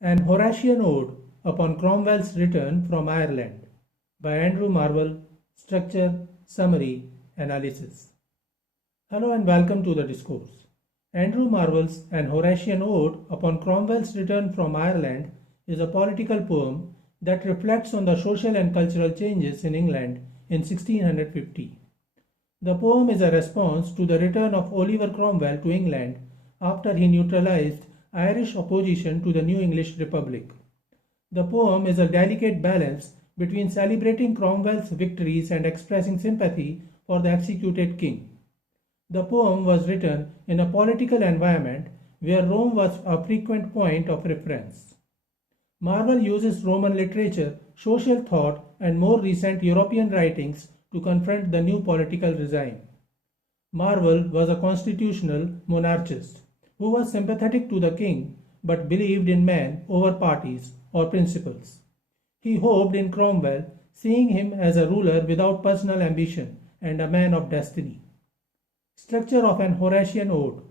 An Horatian Ode upon Cromwell's return from Ireland by Andrew Marvell. Structure, Summary, Analysis. Hello and welcome to the discourse. Andrew Marvell's An Horatian Ode upon Cromwell's return from Ireland is a political poem that reflects on the social and cultural changes in England in 1650. The poem is a response to the return of Oliver Cromwell to England after he neutralized Irish opposition to the new English Republic. The poem is a delicate balance between celebrating Cromwell's victories and expressing sympathy for the executed king. The poem was written in a political environment where Rome was a frequent point of reference. Marvell uses Roman literature, social thought, and more recent European writings to confront the new political regime. Marvell was a constitutional monarchist who was sympathetic to the king but believed in man over parties or principles. He hoped in Cromwell, seeing him as a ruler without personal ambition and a man of destiny. Structure of an Horatian Ode.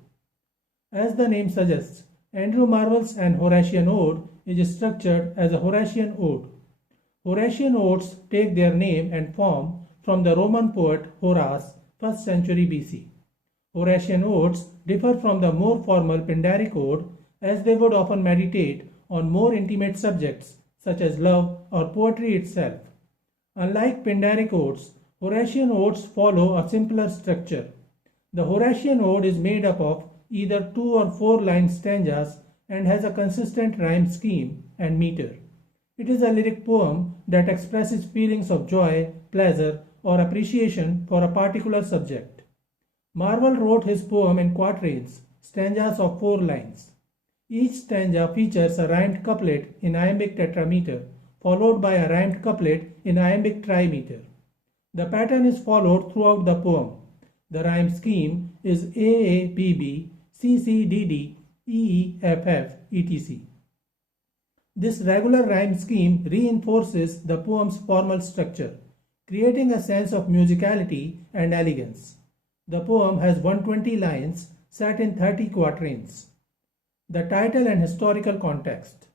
As the name suggests, Andrew Marvell's An Horatian Ode is structured as a Horatian ode. Horatian odes take their name and form from the Roman poet Horace, 1st century BC. Horatian odes differ from the more formal Pindaric ode as they would often meditate on more intimate subjects such as love or poetry itself. Unlike Pindaric odes, Horatian odes follow a simpler structure. The Horatian ode is made up of either 2 or 4 line stanzas and has a consistent rhyme scheme and meter. It is a lyric poem that expresses feelings of joy, pleasure, or appreciation for a particular subject. Marvell wrote his poem in quatrains, stanzas of 4 lines. Each stanza features a rhymed couplet in iambic tetrameter, followed by a rhymed couplet in iambic trimeter. The pattern is followed throughout the poem. The rhyme scheme is AABB, CCDD, EEFF, etc. This regular rhyme scheme reinforces the poem's formal structure, creating a sense of musicality and elegance. The poem has 120 lines set in 30 quatrains. The title and historical context.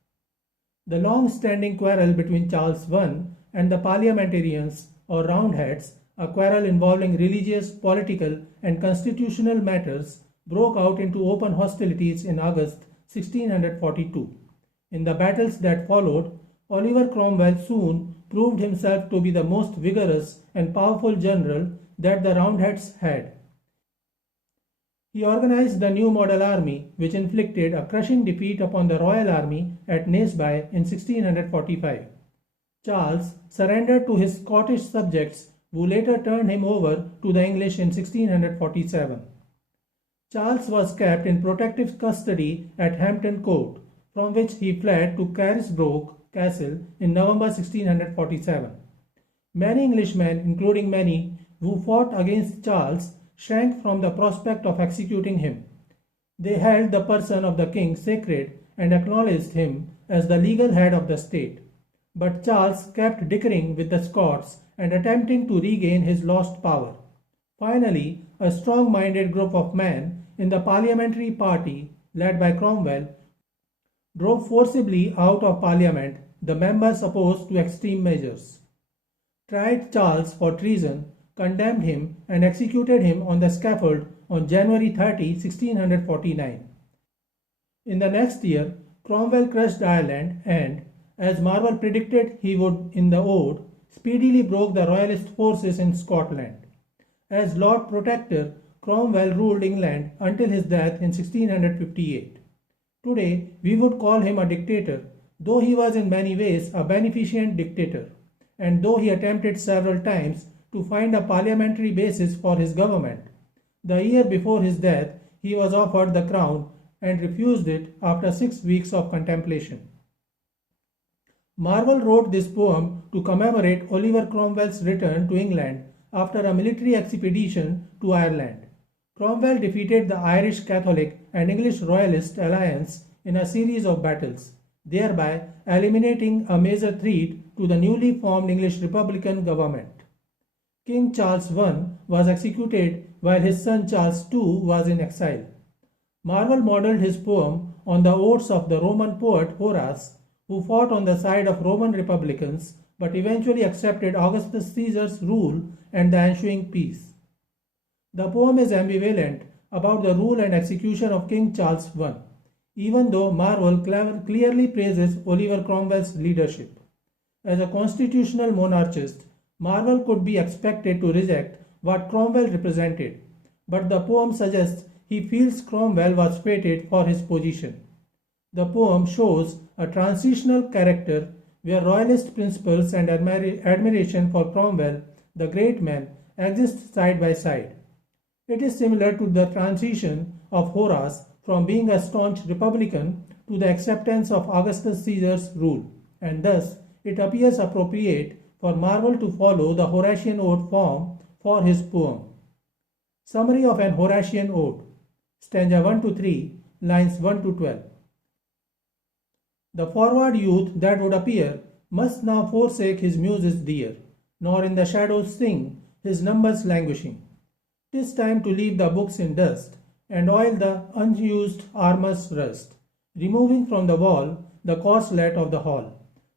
The long-standing quarrel between Charles I and the parliamentarians or Roundheads, a quarrel involving religious, political, and constitutional matters, broke out into open hostilities in August 1642. In the battles that followed, Oliver Cromwell soon proved himself to be the most vigorous and powerful general that the Roundheads had. He organized the new model army, which inflicted a crushing defeat upon the royal army at Naseby in 1645. Charles surrendered to his Scottish subjects, who later turned him over to the English in 1647. Charles was kept in protective custody at Hampton Court, from which he fled to Carisbrooke Castle in November 1647. Many Englishmen, including many who fought against Charles, shrank from the prospect of executing him. They held the person of the king sacred and acknowledged him as the legal head of the state. But Charles kept dickering with the Scots and attempting to regain his lost power. Finally, a strong-minded group of men in the parliamentary party, led by Cromwell, drove forcibly out of parliament the members opposed to extreme measures, tried Charles for treason, condemned him, and executed him on the scaffold on January 30, 1649. In the next year, Cromwell crushed Ireland and, as Marvell predicted he would in the Ode, speedily broke the royalist forces in Scotland. As Lord Protector, Cromwell ruled England until his death in 1658. Today, we would call him a dictator, though he was in many ways a beneficent dictator, and though he attempted several times to find a parliamentary basis for his government. The year before his death, he was offered the crown and refused it after 6 weeks of contemplation. Marvell wrote this poem to commemorate Oliver Cromwell's return to England after a military expedition to Ireland. Cromwell defeated the Irish Catholic and English Royalist alliance in a series of battles, thereby eliminating a major threat to the newly formed English Republican government. King Charles I was executed while his son Charles II was in exile. Marvell modeled his poem on the odes of the Roman poet Horace, who fought on the side of Roman republicans but eventually accepted Augustus Caesar's rule and the ensuing peace. The poem is ambivalent about the rule and execution of King Charles I, even though Marvell clearly praises Oliver Cromwell's leadership. As a constitutional monarchist, Marvell could be expected to reject what Cromwell represented, but the poem suggests he feels Cromwell was fated for his position. The poem shows a transitional character where royalist principles and admiration for Cromwell, the great man, exist side by side. It is similar to the transition of Horace from being a staunch Republican to the acceptance of Augustus Caesar's rule, and thus it appears appropriate for Marvell to follow the Horatian Ode form for his poem. Summary of an Horatian Ode, stanza 1 to 3, lines 1 to 12. The forward youth that would appear must now forsake his muses dear, nor in the shadows sing, his numbers languishing. 'Tis time to leave the books in dust, and oil the unused armor's rust, removing from the wall the corselet of the hall.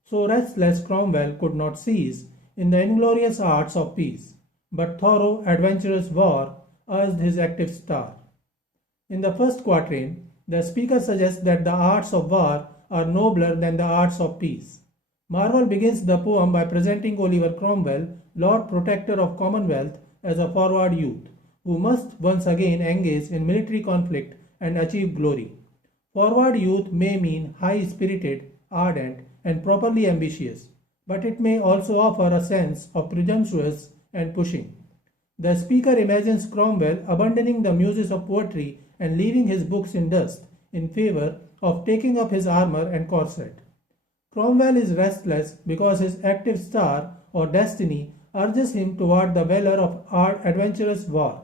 So restless Cromwell could not cease in the inglorious arts of peace, but thorough adventurous war urged his active star. In the first quatrain, the speaker suggests that the arts of war are nobler than the arts of peace. Marvell begins the poem by presenting Oliver Cromwell, Lord Protector of Commonwealth, as a forward youth, who must once again engage in military conflict and achieve glory. Forward youth may mean high-spirited, ardent, and properly ambitious, but it may also offer a sense of presumptuous and pushing. The speaker imagines Cromwell abandoning the muses of poetry and leaving his books in dust in favor of taking up his armor and corset. Cromwell is restless because his active star or destiny urges him toward the valor of adventurous war.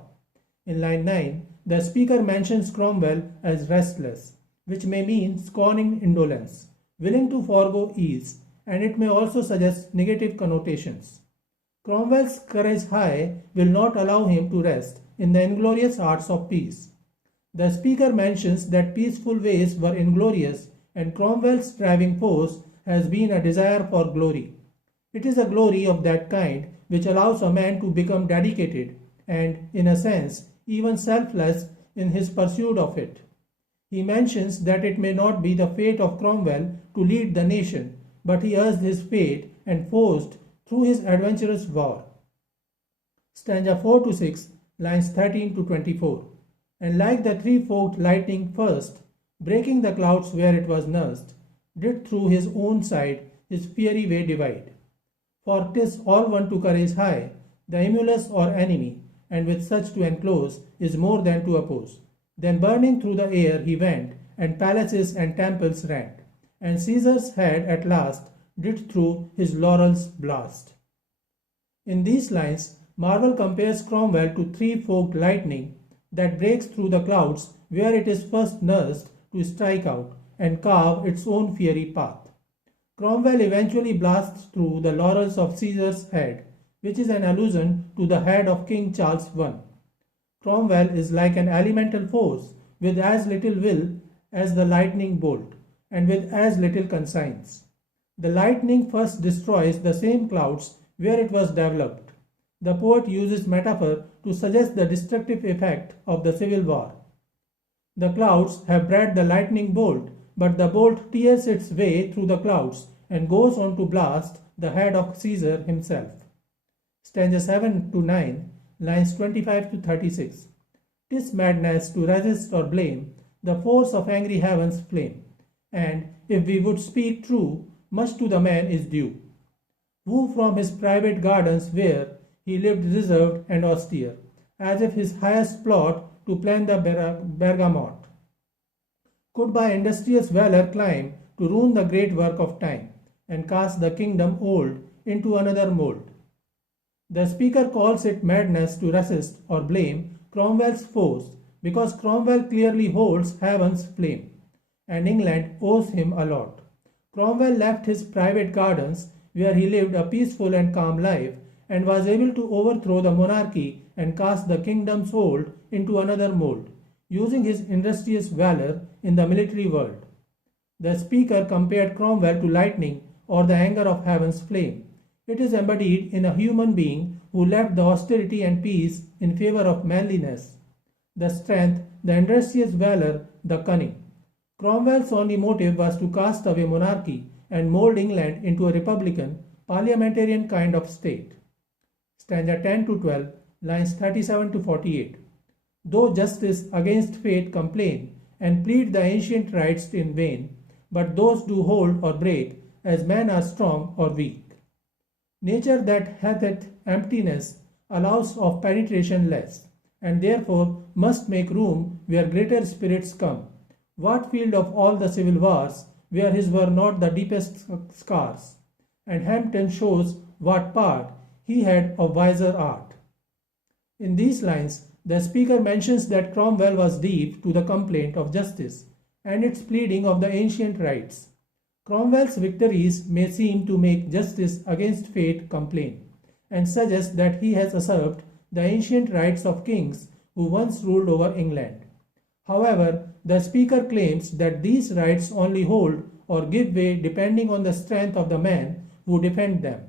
In line 9, the speaker mentions Cromwell as restless, which may mean scorning indolence, willing to forego ease, and it may also suggest negative connotations. Cromwell's courage high will not allow him to rest in the inglorious arts of peace. The speaker mentions that peaceful ways were inglorious, and Cromwell's driving force has been a desire for glory. It is a glory of that kind which allows a man to become dedicated and, in a sense, even selfless in his pursuit of it. He mentions that it may not be the fate of Cromwell to lead the nation, but he urged his fate and forced through his adventurous war. Stanza 4 to 6, lines 13 to 24. And like the three-forked lightning first, breaking the clouds where it was nursed, did through his own side his fiery way divide. For 'tis all one to courage high, the emulous or enemy, and with such to enclose is more than to oppose. Then burning through the air he went, and palaces and temples rent, and Caesar's head at last did through his laurels blast. In these lines, Marvell compares Cromwell to three-forked lightning that breaks through the clouds where it is first nursed to strike out and carve its own fiery path. Cromwell eventually blasts through the laurels of Caesar's head, which is an allusion to the head of King Charles I. Cromwell is like an elemental force with as little will as the lightning bolt, and with as little conscience. The lightning first destroys the same clouds where it was developed. The poet uses metaphor to suggest the destructive effect of the civil war. The clouds have bred the lightning bolt, but the bolt tears its way through the clouds and goes on to blast the head of Caesar himself. Stanza 7 to 9, lines 25 to 36. 'Tis madness to resist or blame the force of angry heaven's flame, and if we would speak true, much to the man is due, who from his private gardens where he lived reserved and austere, as if his highest plot to plan the bergamot, could by industrious valor climb to ruin the great work of time, and cast the kingdom old into another mold. The speaker calls it madness to resist or blame Cromwell's force, because Cromwell clearly holds heaven's flame, and England owes him a lot. Cromwell left his private gardens where he lived a peaceful and calm life, and was able to overthrow the monarchy and cast the kingdom's old into another mold. using his industrious valor in the military world. The speaker compared Cromwell to lightning or the anger of heaven's flame. It is embodied in a human being who left the austerity and peace in favor of manliness, the strength, the industrious valor, the cunning. Cromwell's only motive was to cast away monarchy and mold England into a republican, parliamentarian kind of state. Stanza 10 to 12, lines 37 to 48. Though justice against fate complain and plead the ancient rights in vain, but those do hold or break, as men are strong or weak. Nature that hath emptiness allows of penetration less, and therefore must make room where greater spirits come. What field of all the civil wars, where his were not the deepest scars? And Hampden shows what part he had of wiser art. In these lines, the speaker mentions that Cromwell was deaf to the complaint of justice and its pleading of the ancient rights. Cromwell's victories may seem to make justice against fate complain, and suggest that he has usurped the ancient rights of kings who once ruled over England. However, the speaker claims that these rights only hold or give way depending on the strength of the men who defend them.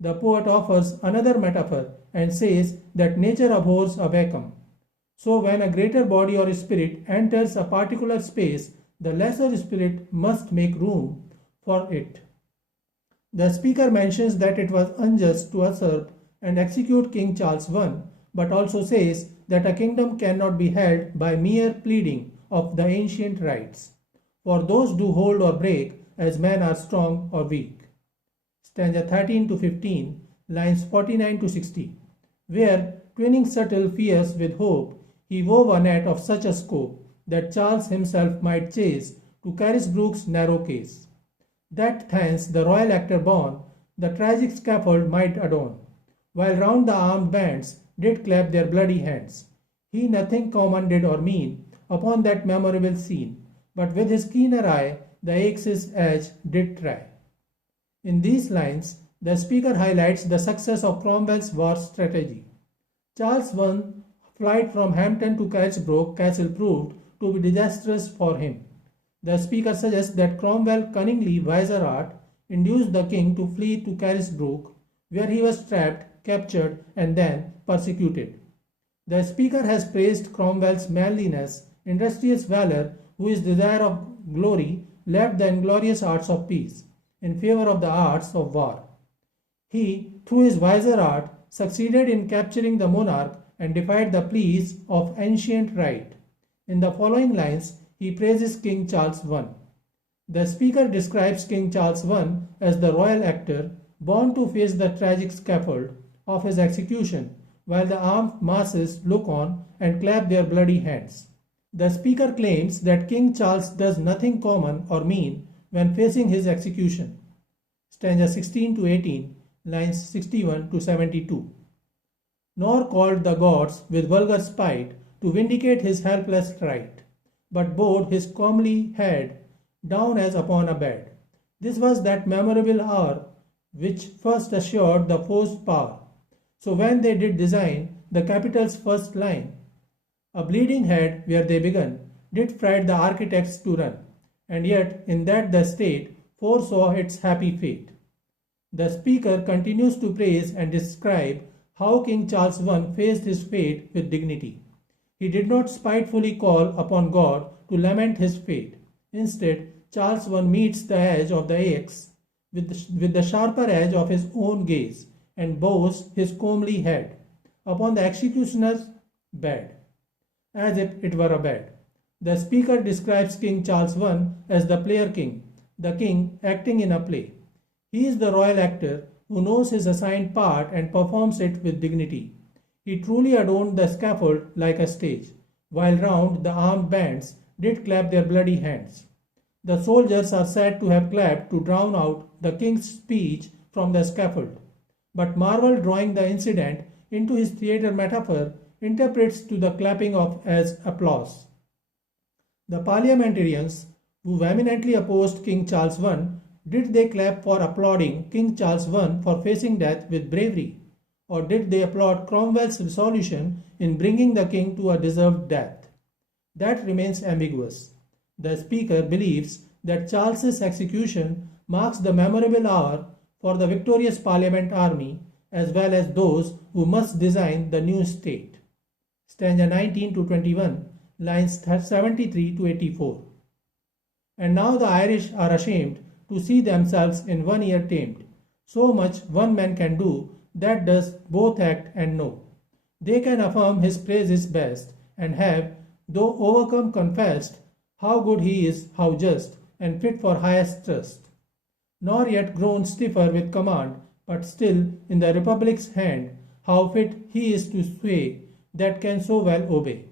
The poet offers another metaphor and says that nature abhors a vacuum. So when a greater body or spirit enters a particular space, the lesser spirit must make room for it. The speaker mentions that it was unjust to usurp and execute King Charles I, but also says that a kingdom cannot be held by mere pleading of the ancient rights, for those do hold or break as men are strong or weak. Stanza 13 to 15, lines 49 to 60, where, twinning subtle fears with hope, he wove a net of such a scope that Charles himself might chase to Carisbrook's narrow case, that thence the royal actor born the tragic scaffold might adorn, while round the armed bands did clap their bloody hands. He nothing common did or mean upon that memorable scene, but with his keener eye the axe's edge did try. In these lines, the speaker highlights the success of Cromwell's war strategy. Charles I's flight from Hampton to Carisbrooke Castle proved to be disastrous for him. The speaker suggests that Cromwell cunningly wiser art induced the king to flee to Carisbrooke, where he was trapped, captured, and then persecuted. The speaker has praised Cromwell's manliness, industrious valor, who his desire of glory left the inglorious arts of peace in favor of the arts of war. He, through his wiser art, succeeded in capturing the monarch and defied the pleas of ancient right. In the following lines, he praises King Charles I. The speaker describes King Charles I as the royal actor born to face the tragic scaffold of his execution, while the armed masses look on and clap their bloody hands. The speaker claims that King Charles does nothing common or mean when facing his execution. Stanza 16 to 18, lines 61 to 72. Nor called the gods with vulgar spite to vindicate his helpless right, but bowed his comely head down as upon a bed. This was that memorable hour which first assured the foe's power. So when they did design the capital's first line, a bleeding head where they begun did fright the architects to run, and yet in that the state foresaw its happy fate. The speaker continues to praise and describe how King Charles I faced his fate with dignity. He did not spitefully call upon God to lament his fate. Instead, Charles I meets the edge of the axe with the sharper edge of his own gaze and bows his comely head upon the executioner's bed, as if it were a bed. The speaker describes King Charles I as the player king, the king acting in a play. He is the royal actor who knows his assigned part and performs it with dignity. He truly adorned the scaffold like a stage, while round the armed bands did clap their bloody hands. The soldiers are said to have clapped to drown out the king's speech from the scaffold. But Marvell, drawing the incident into his theatre metaphor, interprets to the clapping of as applause. The parliamentarians who vehemently opposed King Charles I, did they clap for applauding King Charles I for facing death with bravery? Or did they applaud Cromwell's resolution in bringing the king to a deserved death? That remains ambiguous. The Speaker believes that Charles's execution marks the memorable hour for the victorious Parliament army as well as those who must design the new state. Stanza 19 to 21, lines 73 to 84. And now the Irish are ashamed to see themselves in 1 year tamed. So much one man can do, that does both act and know. They can affirm his praises best, and have, though overcome, confessed how good he is, how just, and fit for highest trust. Nor yet grown stiffer with command, but still in the Republic's hand, how fit he is to sway that can so well obey.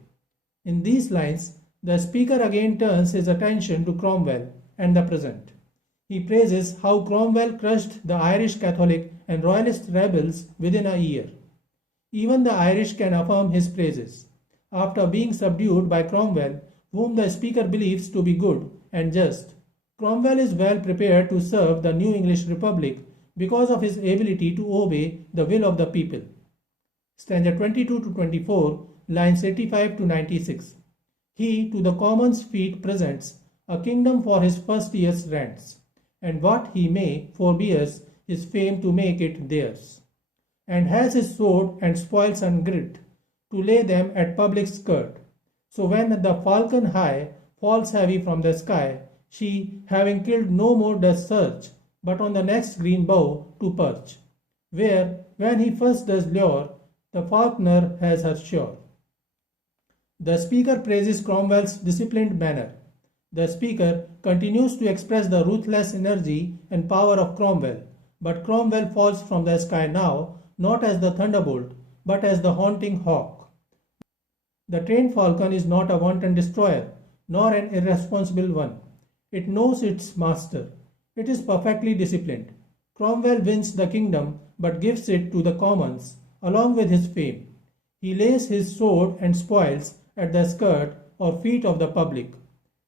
In these lines, the Speaker again turns his attention to Cromwell and the present. He praises how Cromwell crushed the Irish Catholic and Royalist rebels within a year. Even the Irish can affirm his praises. After being subdued by Cromwell, whom the Speaker believes to be good and just, Cromwell is well prepared to serve the new English Republic because of his ability to obey the will of the people. Stanza 22 to 24, lines 85 to 96. He to the commons' feet presents a kingdom for his first year's rents, and what he may forbears his fame to make it theirs, and has his sword and spoils ungrit to lay them at public skirt. So when the falcon high falls heavy from the sky, she, having killed, no more does search, but on the next green bough to perch, where, when he first does lure, the falconer has her sure. The Speaker praises Cromwell's disciplined manner. The Speaker continues to express the ruthless energy and power of Cromwell, but Cromwell falls from the sky now, not as the thunderbolt, but as the haunting hawk. The trained falcon is not a wanton destroyer, nor an irresponsible one. It knows its master. It is perfectly disciplined. Cromwell wins the kingdom, but gives it to the commons, along with his fame. He lays his sword and spoils at the skirt or feet of the public.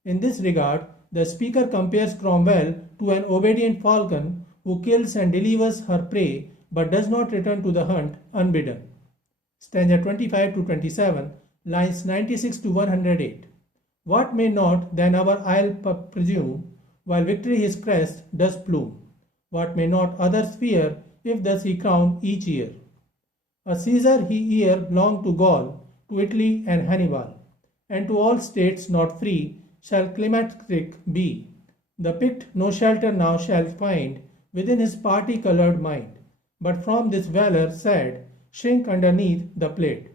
In this regard, the Speaker compares Cromwell to an obedient falcon who kills and delivers her prey but does not return to the hunt unbidden. Stanza 25 to 27, lines 96 to 108. What may not then our isle presume, while victory his crest does plume? What may not others fear, if thus he crown each year? A Caesar he ere belonged to Gaul, to Italy and Hannibal, and to all states not free shall climatic be. The Pict no shelter now shall find within his party-coloured mind, but from this valour sad shrink underneath the plate.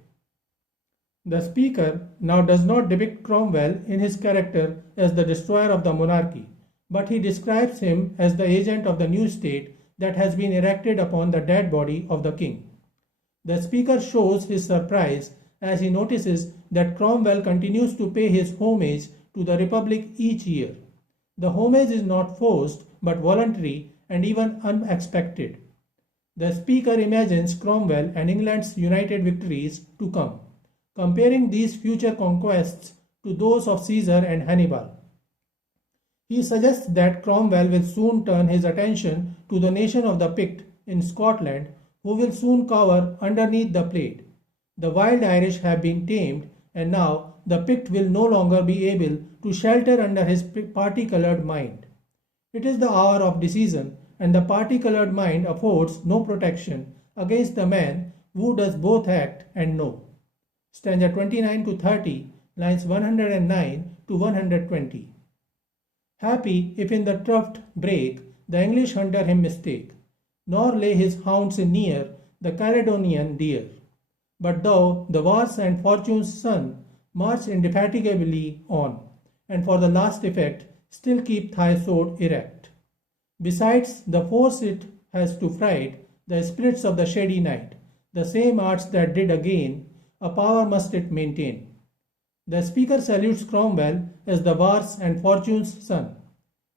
The Speaker now does not depict Cromwell in his character as the destroyer of the monarchy, but he describes him as the agent of the new state that has been erected upon the dead body of the king. The Speaker shows his surprise as he notices that Cromwell continues to pay his homage to the Republic each year. The homage is not forced but voluntary and even unexpected. The Speaker imagines Cromwell and England's united victories to come, comparing these future conquests to those of Caesar and Hannibal. He suggests that Cromwell will soon turn his attention to the nation of the Pict in Scotland, who will soon cower underneath the plate. The wild Irish have been tamed, and now the Pict will no longer be able to shelter under his party-coloured mind. It is the hour of decision, and the party-coloured mind affords no protection against the man who does both act and know. Stanza 29 to 30, lines 109 to 120. Happy if in the tuft brake the English hunter him mistake, nor lay his hounds in near the Caledonian deer. But thou, the war's and fortune's son, march indefatigably on, and for the last effect still keep thy sword erect. Besides the force it has to fright the spirits of the shady night, the same arts that did again, a power must it maintain. The Speaker salutes Cromwell as the war's and fortune's son.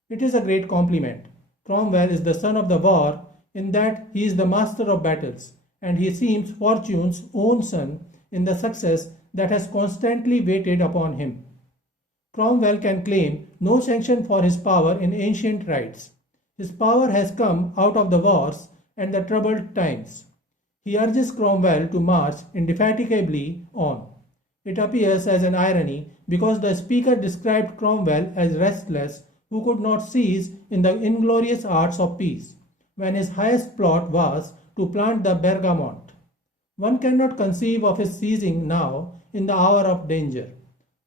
It is a great compliment. Cromwell is the son of the war in that he is the master of battles, and he seems fortune's own son in the success that has constantly waited upon him. Cromwell can claim no sanction for his power in ancient rights. His power has come out of the wars and the troubled times. He urges Cromwell to march indefatigably on. It appears as an irony because the speaker described Cromwell as restless who could not cease in the inglorious arts of peace, when his highest plot was to plant the bergamot. One cannot conceive of his ceasing now in the hour of danger.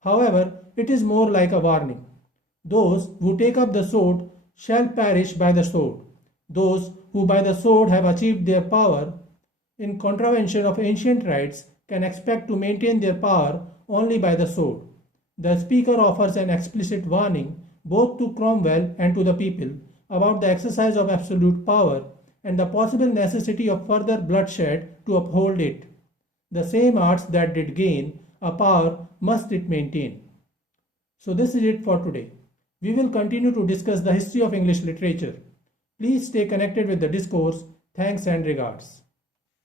However, it is more like a warning. Those who take up the sword shall perish by the sword. Those who by the sword have achieved their power in contravention of ancient rights can expect to maintain their power only by the sword. The speaker offers an explicit warning both to Cromwell and to the people about the exercise of absolute power and the possible necessity of further bloodshed to uphold it. The same arts that did gain a power must it maintain. So this is it for today. We will continue to discuss the history of English literature. Please stay connected with the discourse. Thanks and regards.